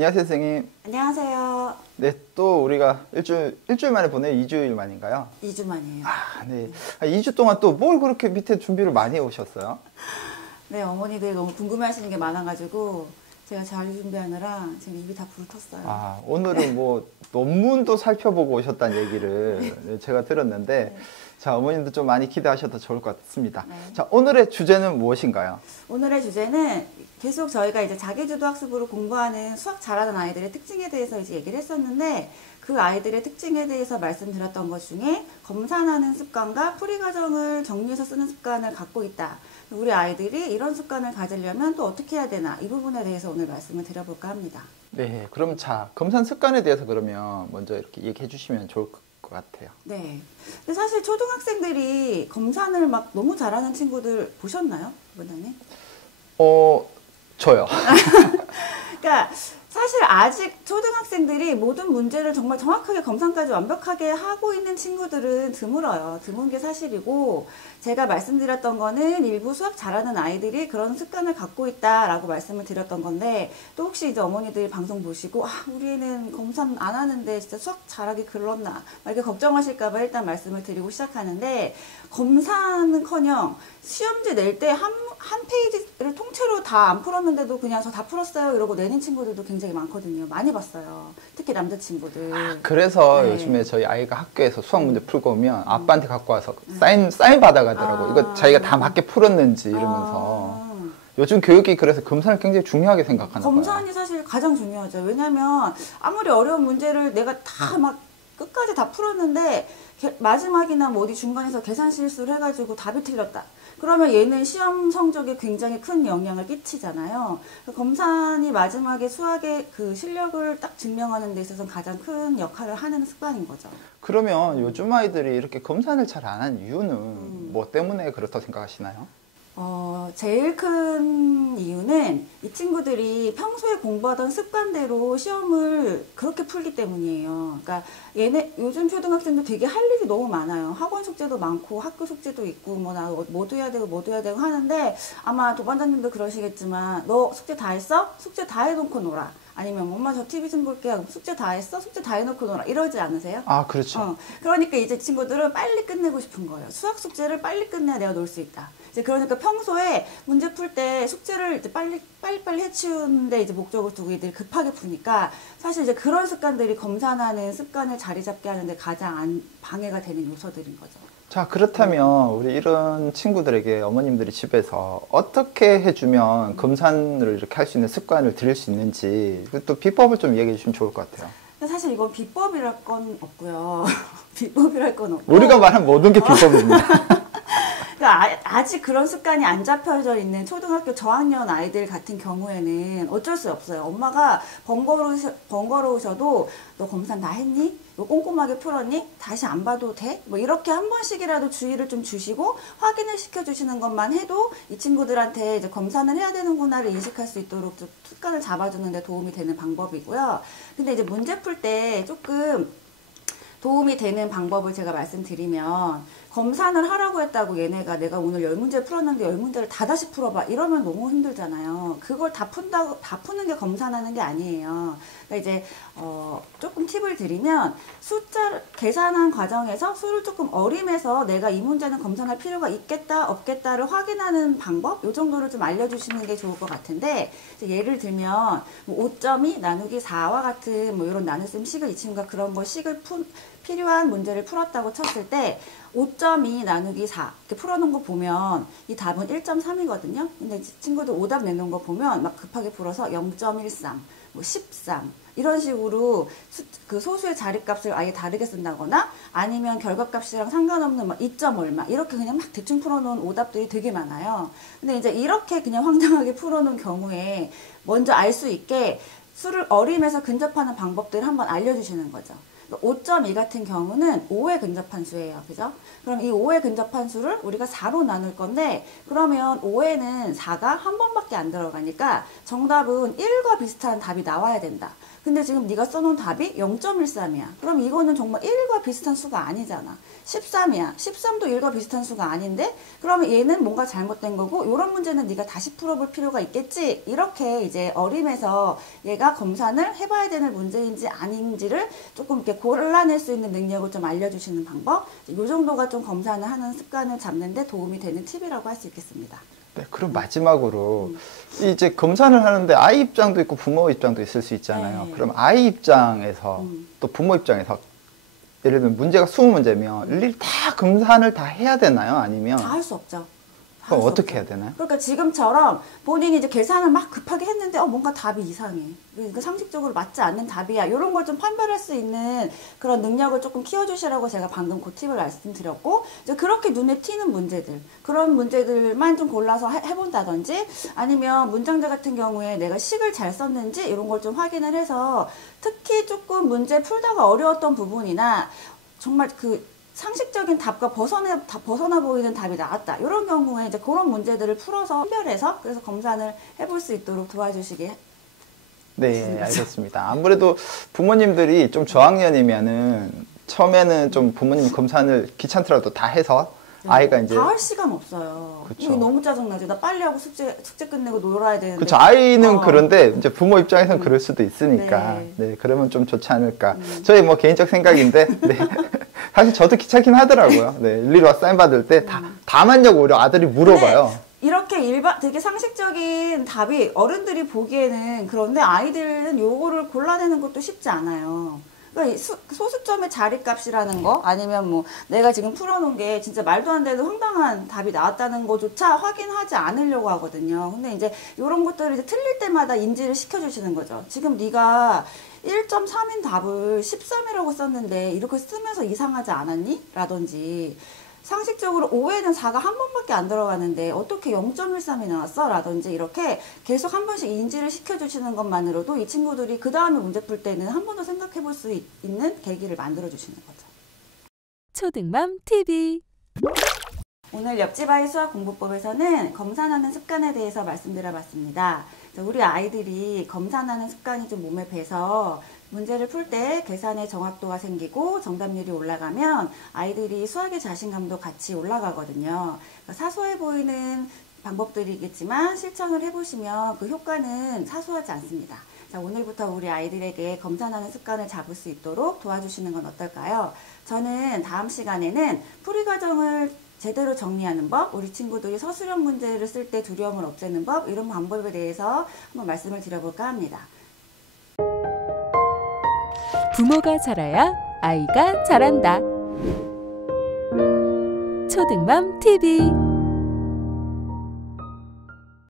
안녕하세요, 선생님. 안녕하세요. 네, 또 우리가 일주일 만에 보내요? 2주일 만인가요? 2주 만이에요. 네. 2주 동안 또 뭘 그렇게 밑에 준비를 많이 해 오셨어요? 네, 어머니들이 너무 궁금해 하시는 게 많아가지고 제가 자료 준비하느라 지금 입이 다 불었어요. 오늘은 뭐 논문도 살펴보고 오셨다는 얘기를 제가 들었는데, 네. 자, 어머님도 좀 많이 기대하셔도 좋을 것 같습니다. 네. 자, 오늘의 주제는 무엇인가요? 오늘의 주제는 계속 저희가 이제 자기주도 학습으로 공부하는 수학 잘하는 아이들의 특징에 대해서 이제 얘기를 했었는데, 그 아이들의 특징에 대해서 말씀드렸던 것 중에 검산하는 습관과 풀이 과정을 정리해서 쓰는 습관을 갖고 있다. 우리 아이들이 이런 습관을 가지려면 또 어떻게 해야 되나, 이 부분에 대해서 오늘 말씀을 드려볼까 합니다. 네, 그럼 자, 검산 습관에 대해서 그러면 먼저 이렇게 얘기해 주시면 좋을 것 같아요. 네. 근데 사실 초등학생들이 검산을 막 너무 잘하는 친구들 보셨나요, 원장님? 저요. 그러니까 사실 아직 초등학생들이 모든 문제를 정말 정확하게 검산까지 완벽하게 하고 있는 친구들은 드물어요. 드문 게 사실이고, 제가 말씀드렸던 거는 일부 수학 잘하는 아이들이 그런 습관을 갖고 있다라고 말씀을 드렸던 건데, 또 혹시 이제 어머니들이 방송 보시고 우리 애는 검산 안 하는데 진짜 수학 잘하기 글렀나 막 이렇게 걱정하실까봐 일단 말씀을 드리고 시작하는데, 검사는커녕 시험지 낼 때 한 페이지를 통째로 다 안 풀었는데도 그냥 저 다 풀었어요 이러고 내는 친구들도 굉장히 많거든요. 많이 봤어요. 특히 남자친구들. 그래서 네. 요즘에 저희 아이가 학교에서 수학 문제 풀고 오면 아빠한테 갖고 와서 사인 받아가더라고요. 이거 자기가 다 맞게 풀었는지 이러면서. 요즘 교육이 그래서 검산을 굉장히 중요하게 생각하나 봐요. 검산이 사실 가장 중요하죠. 왜냐면 아무리 어려운 문제를 내가 다 막 끝까지 다 풀었는데 마지막이나 뭐 어디 중간에서 계산 실수를 해가지고 답이 틀렸다. 그러면 얘는 시험 성적에 굉장히 큰 영향을 끼치잖아요. 검산이 마지막에 수학의 그 실력을 딱 증명하는 데 있어서 가장 큰 역할을 하는 습관인 거죠. 그러면 요즘 아이들이 이렇게 검산을 잘 안 하는 이유는 뭐 때문에 그렇다고 생각하시나요? 제일 큰 이유는 이 친구들이 평소에 공부하던 습관대로 시험을 그렇게 풀기 때문이에요. 그러니까 요즘 초등학생들 되게 할 일이 너무 많아요. 학원 숙제도 많고 학교 숙제도 있고 나 뭐도 해야 되고 하는데, 아마 도반장님도 그러시겠지만 너 숙제 다 했어? 숙제 다 해놓고 놀아. 아니면 엄마 저 TV 좀 볼게요. 숙제 다 했어? 숙제 다 해놓고 놀아. 이러지 않으세요? 그렇죠. 그러니까 이제 친구들은 빨리 끝내고 싶은 거예요. 수학 숙제를 빨리 끝내야 내가 놀 수 있다. 이제 그러니까 평소에 문제 풀 때 숙제를 이제 빨리빨리 해치우는데 이제 목적을 두고 이들 급하게 푸니까, 사실 이제 그런 습관들이 검산하는 습관을 자리 잡게 하는데 가장 방해가 되는 요소들인 거죠. 자, 그렇다면 우리 이런 친구들에게 어머님들이 집에서 어떻게 해주면 검산을 이렇게 할 수 있는 습관을 들일 수 있는지, 또 비법을 좀 얘기해 주시면 좋을 것 같아요. 사실 이건 비법이랄 건 없고요. 비법이랄 건 없고. 우리가 말한 모든 게 비법입니다. 그러니까 아직 그런 습관이 안 잡혀져 있는 초등학교 저학년 아이들 같은 경우에는 어쩔 수 없어요. 엄마가 번거로우셔도 너 검사 다 했니? 너 꼼꼼하게 풀었니? 다시 안 봐도 돼? 뭐 이렇게 한 번씩이라도 주의를 좀 주시고 확인을 시켜주시는 것만 해도 이 친구들한테 이제 검사는 해야 되는구나를 인식할 수 있도록 좀 습관을 잡아주는 데 도움이 되는 방법이고요. 근데 이제 문제 풀 때 조금 도움이 되는 방법을 제가 말씀드리면, 검산을 하라고 했다고 얘네가 내가 오늘 10문제 풀었는데 10문제를 다 다시 풀어봐 이러면 너무 힘들잖아요. 그걸 다 푸는 게 검산하는 게 아니에요. 그러니까 이제 조금 팁을 드리면, 숫자를 계산한 과정에서 수를 조금 어림해서 내가 이 문제는 검산할 필요가 있겠다 없겠다를 확인하는 방법, 이 정도를 좀 알려주시는 게 좋을 것 같은데, 예를 들면 뭐 5.2 나누기 4와 같은 뭐 이런 나눗셈 식을 이 친구가 그런 거 필요한 문제를 풀었다고 쳤을 때 5.2 나누기 4 이렇게 풀어놓은 거 보면 이 답은 1.3이거든요. 근데 친구들 오답 내놓은 거 보면 막 급하게 풀어서 0.13, 뭐 13 이런 식으로 그 소수의 자리값을 아예 다르게 쓴다거나, 아니면 결과값이랑 상관없는 막 2점 얼마 이렇게 그냥 막 대충 풀어놓은 오답들이 되게 많아요. 근데 이제 이렇게 그냥 황당하게 풀어놓은 경우에 먼저 알 수 있게 수를 어림해서 근접하는 방법들을 한번 알려주시는 거죠. 5.2 같은 경우는 5에 근접한 수예요. 그죠? 그럼 이 5에 근접한 수를 우리가 4로 나눌 건데, 그러면 5에는 4가 한 번밖에 안 들어가니까 정답은 1과 비슷한 답이 나와야 된다. 근데 지금 네가 써놓은 답이 0.13이야. 그럼 이거는 정말 1과 비슷한 수가 아니잖아. 13이야. 13도 1과 비슷한 수가 아닌데, 그러면 얘는 뭔가 잘못된 거고, 이런 문제는 네가 다시 풀어볼 필요가 있겠지. 이렇게 이제 어림에서 얘가 검산을 해봐야 되는 문제인지 아닌지를 조금 이렇게 골라낼 수 있는 능력을 좀 알려주시는 방법. 이 정도가 좀 검산을 하는 습관을 잡는데 도움이 되는 팁이라고 할 수 있겠습니다. 네, 그럼 마지막으로 이제 검사를 하는데 아이 입장도 있고 부모 입장도 있을 수 있잖아요. 네. 그럼 아이 입장에서 또 부모 입장에서 예를 들면 문제가 20문제면 일일이 다 검사를 다 해야 되나요? 아니면 다 할 수 없죠. 그럼 어떻게 해야 되나요? 그러니까 지금처럼 본인이 이제 계산을 막 급하게 했는데 뭔가 답이 이상해. 그러니까 상식적으로 맞지 않는 답이야. 이런 걸 좀 판별할 수 있는 그런 능력을 조금 키워주시라고 제가 방금 그 팁을 말씀드렸고, 이제 그렇게 눈에 띄는 문제들, 그런 문제들만 좀 골라서 해본다든지, 아니면 문장들 같은 경우에 내가 식을 잘 썼는지 이런 걸 좀 확인을 해서, 특히 조금 문제 풀다가 어려웠던 부분이나 정말 그 상식적인 답과 벗어나 보이는 답이 나왔다. 이런 경우에 이제 그런 문제들을 풀어서 판별해서 그래서 검산을 해볼 수 있도록 도와주시기. 네, 알겠습니다. 아무래도 부모님들이 좀 저학년이면은 처음에는 좀 부모님 검사를 귀찮더라도 다 해서 아이가 이제 다 할 시간 없어요. 그쵸. 이게 너무 짜증나죠. 나 빨리 하고 숙제 끝내고 놀아야 되는데. 그렇죠. 아이는 그런데 이제 부모 입장에서는 그럴 수도 있으니까 네. 네, 그러면 좀 좋지 않을까. 저희 뭐 개인적 생각인데 네. 사실 저도 귀찮긴 하더라고요. 네, 일일이 와서 사인 받을 때 다 맞냐고 오히려 아들이 물어봐요. 이렇게 되게 상식적인 답이 어른들이 보기에는 그런데 아이들은 요거를 골라내는 것도 쉽지 않아요. 그러니까 소수점의 자리값이라는 거, 아니면 뭐 내가 지금 풀어놓은 게 진짜 말도 안 되는 황당한 답이 나왔다는 거조차 확인하지 않으려고 하거든요. 근데 이제 이런 것들을 이제 틀릴 때마다 인지를 시켜주시는 거죠. 지금 네가 1.3인 답을 13이라고 썼는데 이렇게 쓰면서 이상하지 않았니? 라든지, 상식적으로 5에는 4가 한 번밖에 안 들어가는데 어떻게 0.13이 나왔어? 라든지, 이렇게 계속 한 번씩 인지를 시켜주시는 것만으로도 이 친구들이 그 다음에 문제 풀 때는 한 번 더 생각해 볼 수 있는 계기를 만들어 주시는 거죠. 초등맘 TV. 오늘 옆집 아이 수학 공부법에서는 검산하는 습관에 대해서 말씀드려 봤습니다. 우리 아이들이 검산하는 습관이 좀 몸에 배서 문제를 풀 때 계산의 정확도가 생기고 정답률이 올라가면 아이들이 수학의 자신감도 같이 올라가거든요. 사소해 보이는 방법들이겠지만 실천을 해보시면 그 효과는 사소하지 않습니다. 자, 오늘부터 우리 아이들에게 검산하는 습관을 잡을 수 있도록 도와주시는 건 어떨까요? 저는 다음 시간에는 풀이 과정을 제대로 정리하는 법, 우리 친구들이 서술형 문제를 쓸 때 두려움을 없애는 법, 이런 방법에 대해서 한번 말씀을 드려볼까 합니다. 부모가 잘해야 아이가 잘한다. 초등맘 TV.